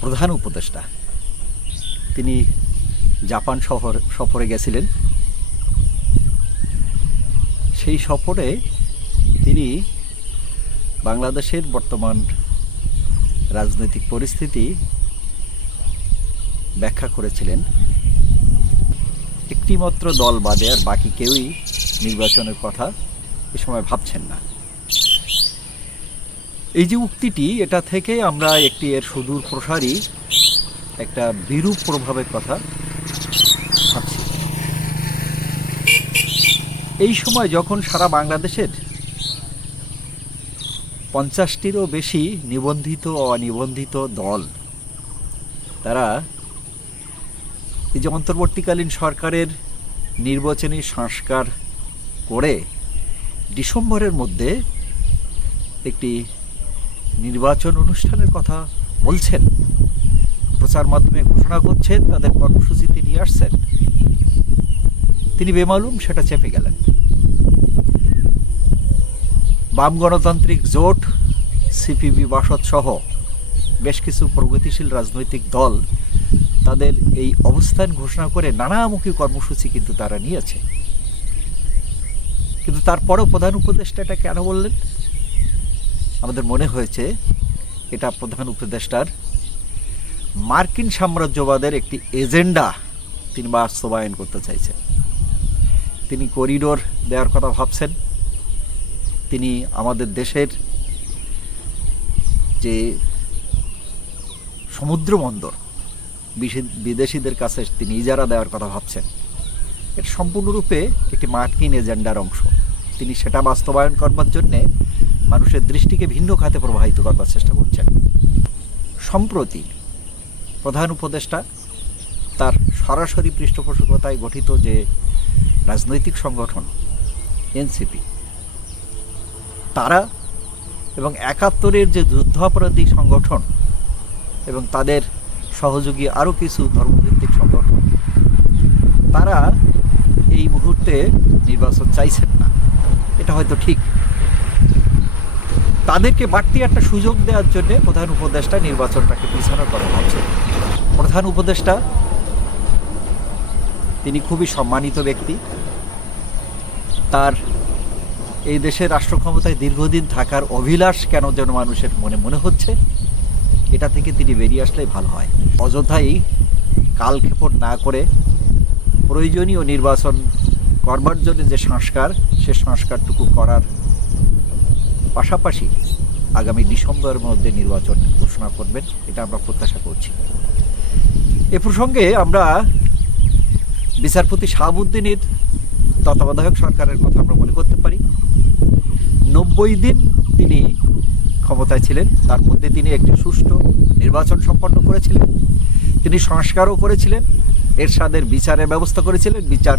প্রধান উপদেষ্টা। তিনি জাপান শহর, সফরে গেছিলেন। সেই সফরে তিনি বাংলাদেশের বর্তমান রাজনৈতিক পরিস্থিতি ব্যাখ্যা করেছিলেন। একটিমাত্র দল বাদে আর বাকি কেউই নির্বাচনের কথা এ সময় ভাবছেন না। এই যে উক্তিটি, এটা থেকে আমরা একটি এর সুদূর প্রসারী, একটা বিরূপ প্রভাবের কথা ভাবছি। এই সময় যখন সারা বাংলাদেশের পঞ্চাশটিরও বেশি নিবন্ধিত ও অনিবন্ধিত দল, তারা এই যে অন্তর্বর্তীকালীন সরকারের নির্বাচনী সংস্কার করে ডিসেম্বরের মধ্যে একটি নির্বাচন অনুষ্ঠানের কথা বলছেন। প্রচার মাধ্যমে ঘোষণা করছেন, তাদের কর্মসূচি তিনি আসছেন। তিনি বেমালুম, সেটা চেপে গেলেন। বাম গণতান্ত্রিক জোট, সিপিবি বাসদ সহ বেশ কিছু প্রগতিশীল রাজনৈতিক দল তাদের এই অবস্থান ঘোষণা করে নানামুখী কর্মসূচি কিন্তু তারা নিয়েছে। কিন্তু তারপরেও প্রধান উপদেষ্টা এটা কেন বললেন? আমাদের মনে হয়েছে, এটা প্রধান উপদেষ্টার। মার্কিন সাম্রাজ্যবাদের একটি এজেন্ডা তিনি বাস্তবায়ন করতে চাইছেন। তিনি করিডোর দেওয়ার কথা ভাবছেন। তিনি আমাদের দেশের যে সমুদ্র বন্দর বিদেশিদের কাছে তিনি ইজারা দেওয়ার কথা ভাবছেন। এটা সম্পূর্ণরূপে একটি মার্কিন এজেন্ডার অংশ। তিনি সেটা বাস্তবায়ন করবার জন্যে মানুষের দৃষ্টিকে ভিন্ন খাতে প্রবাহিত করবার চেষ্টা করছেন। সম্প্রতি প্রধান উপদেষ্টা তার সরাসরি পৃষ্ঠপোষকতায় গঠিত যে রাজনৈতিক সংগঠন, এনসিপি, তারা এবং একাত্তরের যে যুদ্ধাপরাধী সংগঠন এবং তাদের সহযোগী আরও কিছু ধর্মভিত্তিক সংগঠন, তারা এই মুহূর্তে নির্বাচন চাইছেন না। এটা হয়তো ঠিক। তাদেরকে বাড়তি একটা সুযোগ দেওয়ার জন্য প্রধান উপদেষ্টা নির্বাচনটাকে পিছানোর কথা ভাবছেন প্রধান উপদেষ্টা, তিনি খুবই সম্মানিত ব্যক্তি। তার এই দেশের রাষ্ট্র ক্ষমতায় দীর্ঘদিন থাকার অভিলাষ কেন যেন মানুষের মনে মনে হচ্ছে, এটা থেকে তিনি বেরিয়ে আসলেই ভালো হয়। অযথাই কালক্ষেপণ না করে প্রয়োজনীয় নির্বাচন করবার জন্য যে সংস্কার, সে সংস্কারটুকু করার পাশাপাশি আগামী ডিসেম্বরের মধ্যে নির্বাচন ঘোষণা করবেন, এটা আমরা প্রত্যাশা করছি। এ প্রসঙ্গে আমরা বিচারপতি শাহাবুদ্দিনের তত্ত্বাবধায়ক সরকারের কথা আমরা মনে করতে পারি। নব্বই দিন তিনি ক্ষমতায় ছিলেন, তার মধ্যে তিনি একটি সুষ্ঠু নির্বাচন সম্পন্ন করেছিলেন। তিনি সংস্কারও করেছিলেন, এরশাদের বিচারের ব্যবস্থা করেছিলেন, বিচার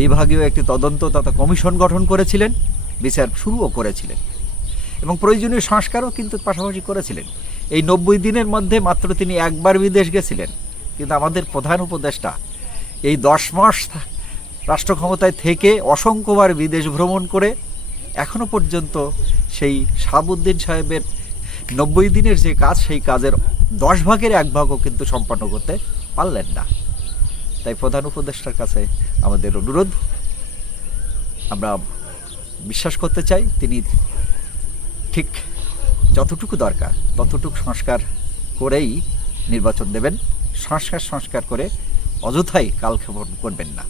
বিভাগীয় একটি তদন্ত তথা কমিশন গঠন করেছিলেন, বিচার শুরুও করেছিলেন। এবং প্রয়োজনীয় সংস্কারও কিন্তু পাশাপাশি করেছিলেন। এই নব্বই দিনের মধ্যে মাত্র তিনি একবার বিদেশ গেছিলেন। কিন্তু আমাদের প্রধান উপদেষ্টা এই দশ মাস রাষ্ট্র ক্ষমতায় থেকে অসংখ্যবার বিদেশ ভ্রমণ করে এখনও পর্যন্ত সেই শাহাবুদ্দিন সাহেবের নব্বই দিনের যে কাজ, সেই কাজের দশ ভাগের এক ভাগও কিন্তু সম্পন্ন করতে পারলেন না। তাই প্রধান উপদেষ্টার কাছে আমাদের অনুরোধ, আমরা বিশ্বাস করতে চাই তিনি ঠিক যতটুকু দরকার, ততটুকু সংস্কার করেই নির্বাচন দেবেন। সংস্কার সংস্কার করে অযথাই কালক্ষেপণ করবেন না।